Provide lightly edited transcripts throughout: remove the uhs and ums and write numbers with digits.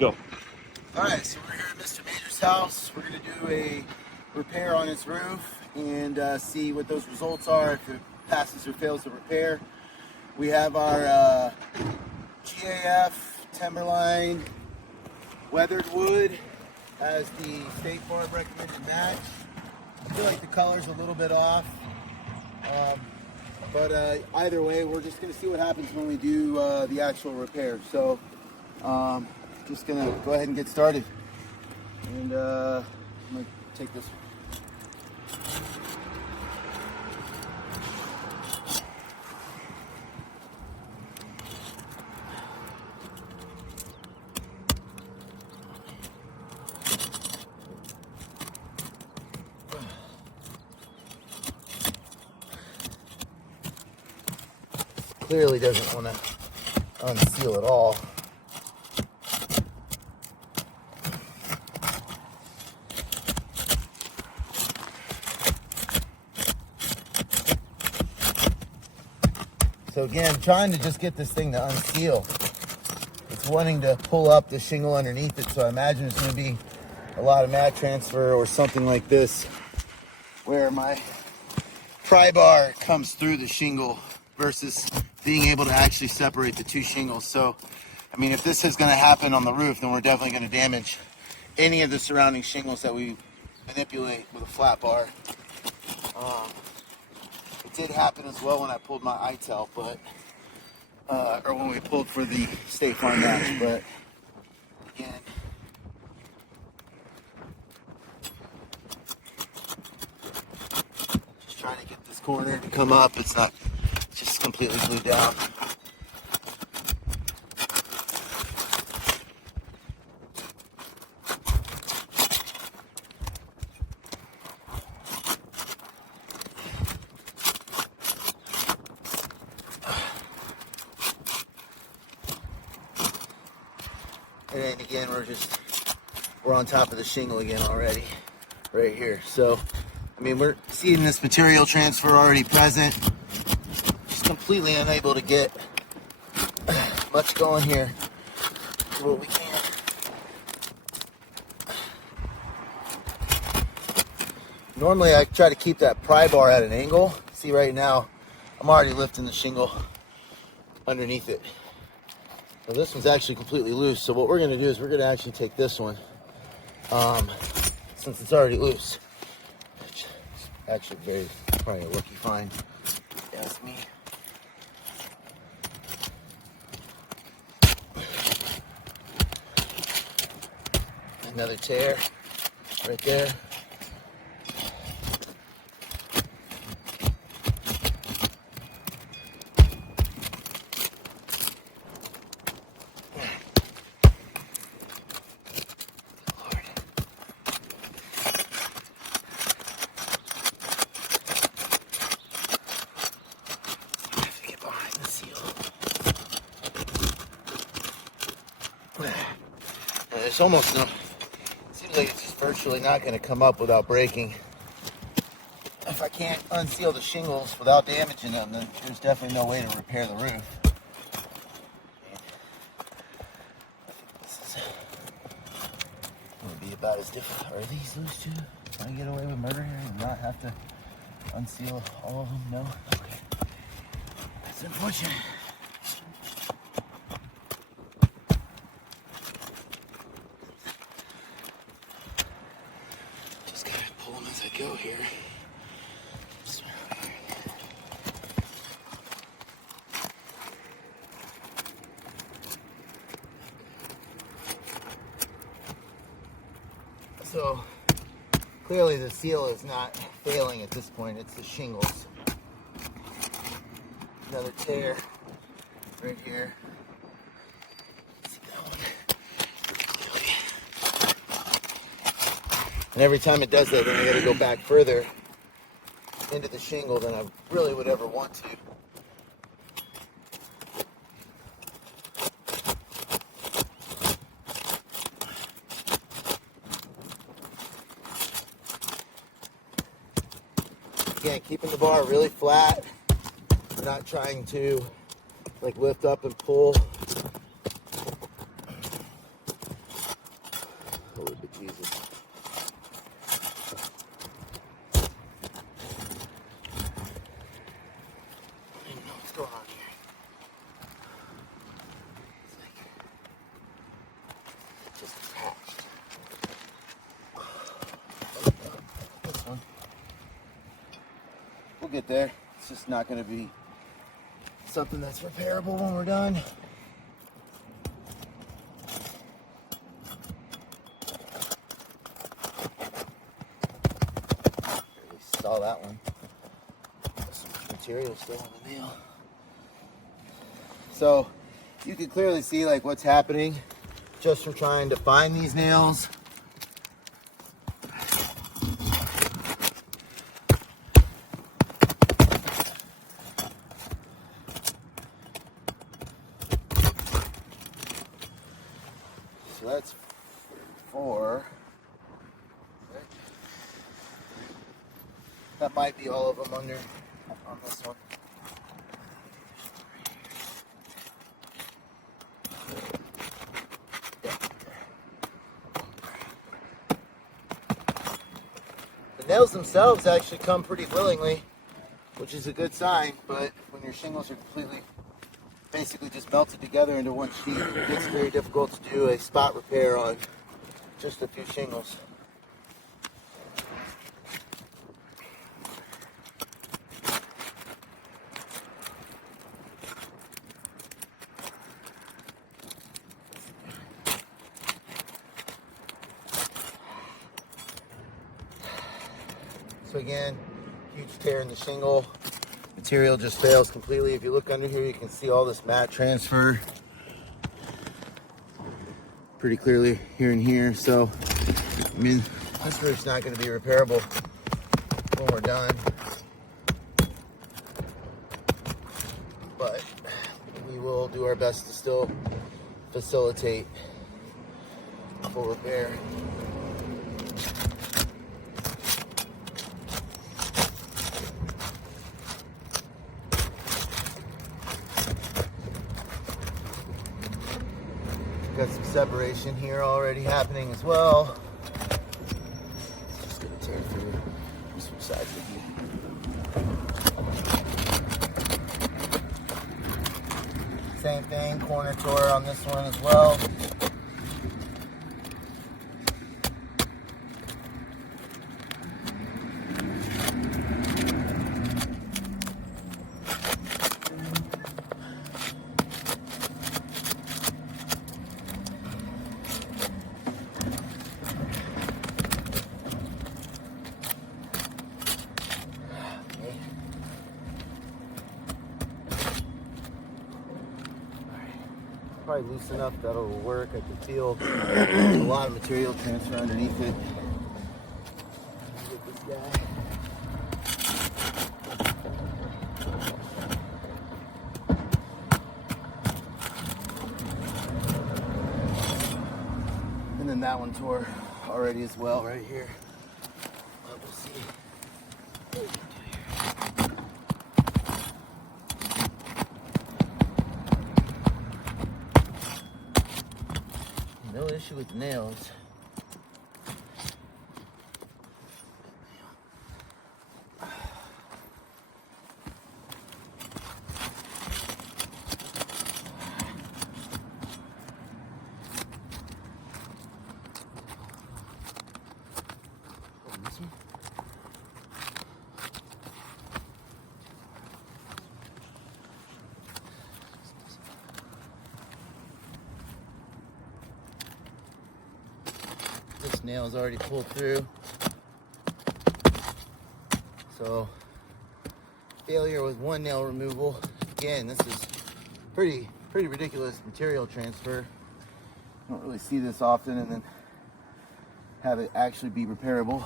Go. Alright, so we're here at Mr. Major's house. We're going to do a repair on his roof and see what those results are, if it passes or fails the repair. We have our GAF Timberline weathered wood as the State Farm recommended match. I feel like the color's a little bit off, but either way, we're just going to see what happens when we do the actual repair. So just going to go ahead and get started. And I'm going to take this one. Clearly doesn't want to unseal at all. So again, trying to just get this thing to unseal. It's wanting to pull up the shingle underneath it, so I imagine it's going to be a lot of mat transfer or something like this, where my pry bar comes through the shingle versus being able to actually separate the two shingles. So, I mean, if this is going to happen on the roof, then we're definitely going to damage any of the surrounding shingles that we manipulate with a flat bar. It did happen as well when I pulled my ITEL, but or when we pulled for the State Farm match, but again, just trying to get this corner to come up. It's not just completely glued down. And again, we're on top of the shingle again already, right here. So, I mean, we're seeing this material transfer already present. Just completely unable to get much going here. Do what we can. Normally, I try to keep that pry bar at an angle. See, right now, I'm already lifting the shingle underneath it. Well, this one's actually completely loose, so what we're going to do is we're going to actually take this one, since it's already loose, which is actually probably a rookie find, if you ask me. Another tear right there. There's almost no, seems like it's just virtually not going to come up without breaking. If I can't unseal the shingles without damaging them, then there's definitely no way to repair the roof. I think this is going to be about as difficult. Are these loose too? Can I get away with murder here and not have to unseal all of them? No? Okay. That's unfortunate. Go here. So clearly the seal is not failing at this point, it's the shingles. Another tear right here. And every time it does that, then I got to go back further into the shingle than I really would ever want to. Again, keeping the bar really flat. We're not trying to like lift up and pull. get there. It's just not going to be something that's repairable when we're done. Barely saw that one. Some material still on the nail. So you can clearly see like what's happening just from trying to find these nails. So that's 4. Right. That might be all of them under on this one. The nails themselves actually come pretty willingly, which is a good sign, but when your shingles are completely, basically just melted together into one sheet, it gets very difficult to do a spot repair on just a few shingles. So again, huge tear in the shingle. Material just fails completely. If you look under here, you can see all this mat transfer pretty clearly here and here. So, I mean, this roof's not going to be repairable when we're done. But we will do our best to still facilitate full repair. Got some separation here already happening as well. Just gonna tear through some sides with you. Same thing, corner tore on this one as well. Probably loose enough that it'll work. I can feel a lot of material transfer underneath it. Get this guy. And then that one tore already as well right here. But we'll see. No issue with the nails. This one. This nail is already pulled through, so failure with one nail removal. Again, this is pretty ridiculous material transfer. Don't really see this often, and then have it actually be repairable.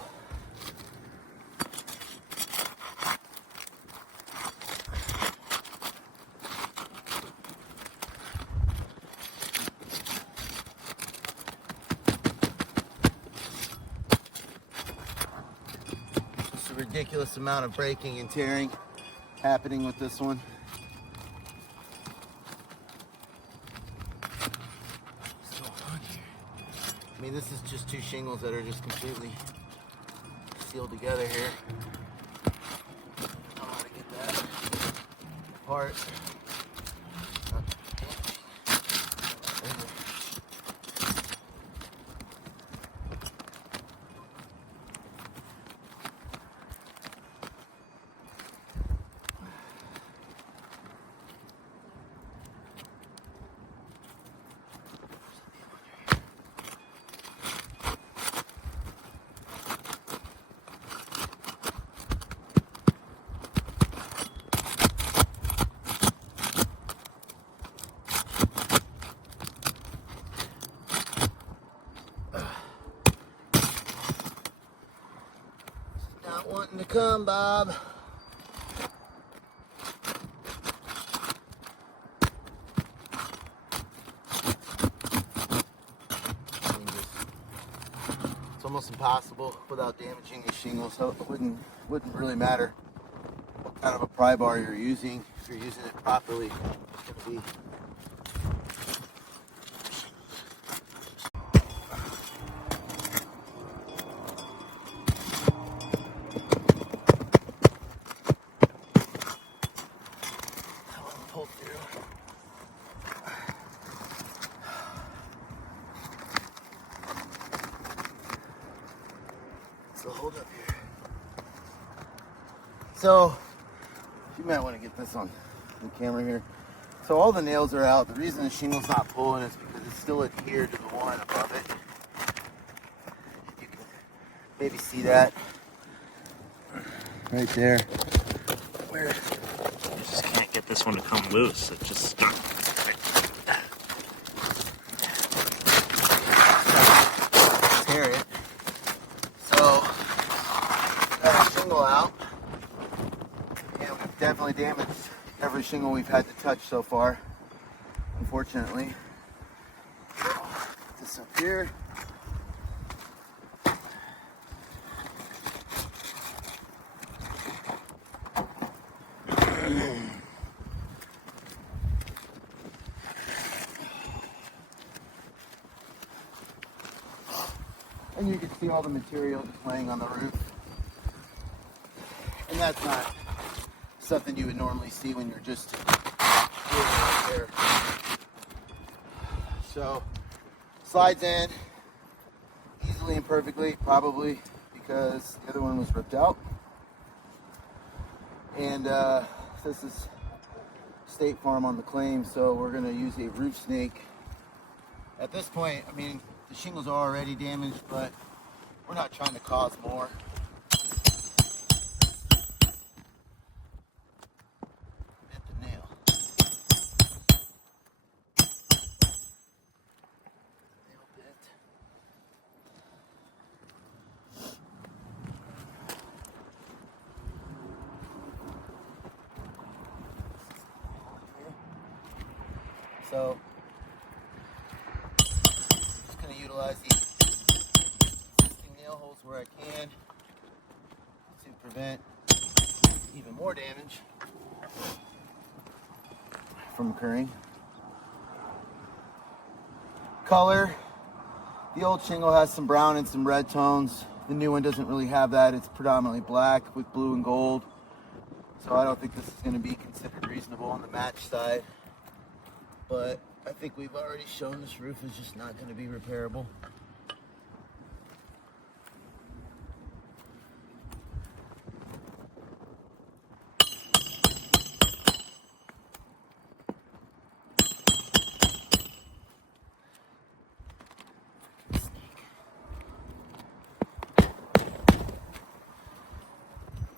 Ridiculous amount of breaking and tearing happening with this one. What's going on here? I mean, this is just 2 shingles that are just completely sealed together here. I don't know how to get that apart. wanting to come, Bob. It's almost impossible without damaging your shingle, so it wouldn't really matter what kind of a pry bar you're using. If you're using it properly, it's going to be pull through. So hold up here. So you might want to get this on the camera here. So all the nails are out. The reason the shingle's not pulling is because it's still adhered to the one above it. You can maybe see that right there. Where I just can't get this one to come loose. It's just stuck. Tear it. So got our shingle out, and we've definitely damaged every shingle we've had to touch so far, unfortunately. Put this up here. And you can see all the material just laying on the roof. And that's not something you would normally see when you're just there. So, slides in easily and perfectly, probably because the other one was ripped out. And this is State Farm on the claim, so we're going to use a roof snake. At this point, I mean, the shingles are already damaged, but we're not trying to cause more. Hit the nail. Nail bit. So, just going to utilize the existing nail holes where I can to prevent even more damage from occurring. Color, the old shingle has some brown and some red tones. The new one doesn't really have that. It's predominantly black with blue and gold. So I don't think this is going to be considered reasonable on the match side. But I think we've already shown this roof is just not going to be repairable.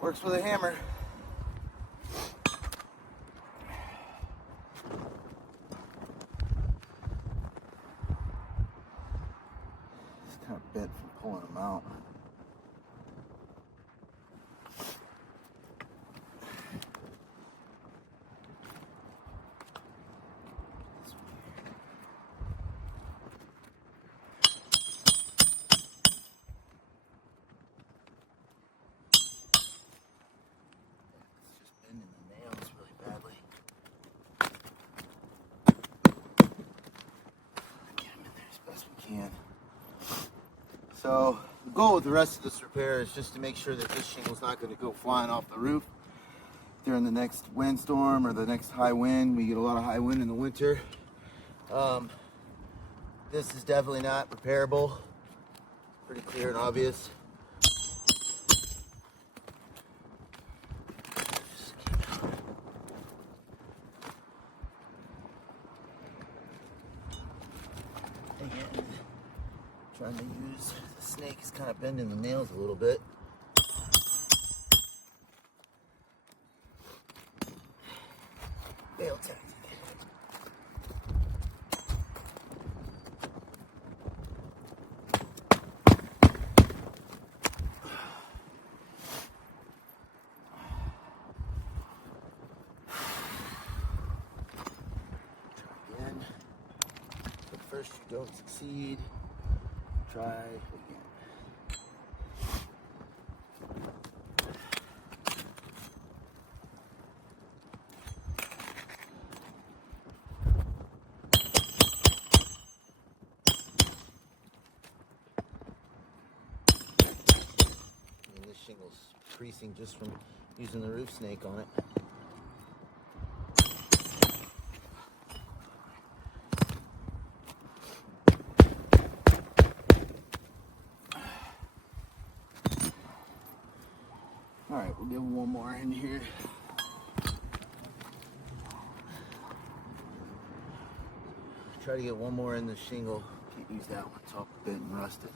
Works with a hammer. It's kind of bent from pulling them out. So the goal with the rest of this repair is just to make sure that this shingle's not going to go flying off the roof during the next windstorm or the next high wind. We get a lot of high wind in the winter. This is definitely not repairable. Pretty clear and obvious. Again, trying to use the snake is kind of bending the nails a little bit. Nail tactic. first, you don't succeed, try again. And this shingle's creasing just from using the roof snake on it. All right, we'll give one more in here. Try to get one more in the shingle. Can't use that one, it's all bent and rusted.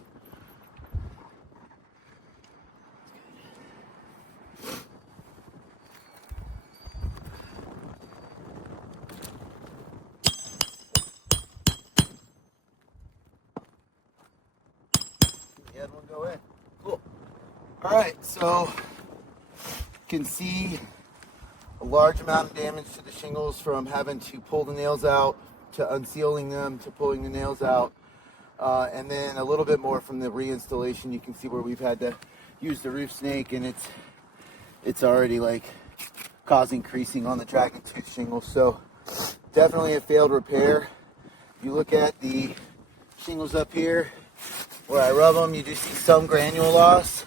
You had one go in. Cool. All right, so you can see a large amount of damage to the shingles from having to pull the nails out, to unsealing them, to pulling the nails out, and then a little bit more from the reinstallation. You can see where we've had to use the roof snake, and it's already like causing creasing on the dragon tooth shingles. So definitely a failed repair. If you look at the shingles up here where I rub them, you do see some granule loss,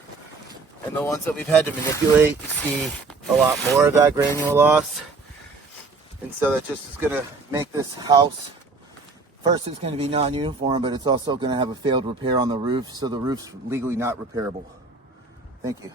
and the ones that we've had to manipulate, you see a lot more of that granule loss. And so that just is going to make this house, first it's going to be non-uniform, but it's also going to have a failed repair on the roof, so the roof's legally not repairable. Thank you.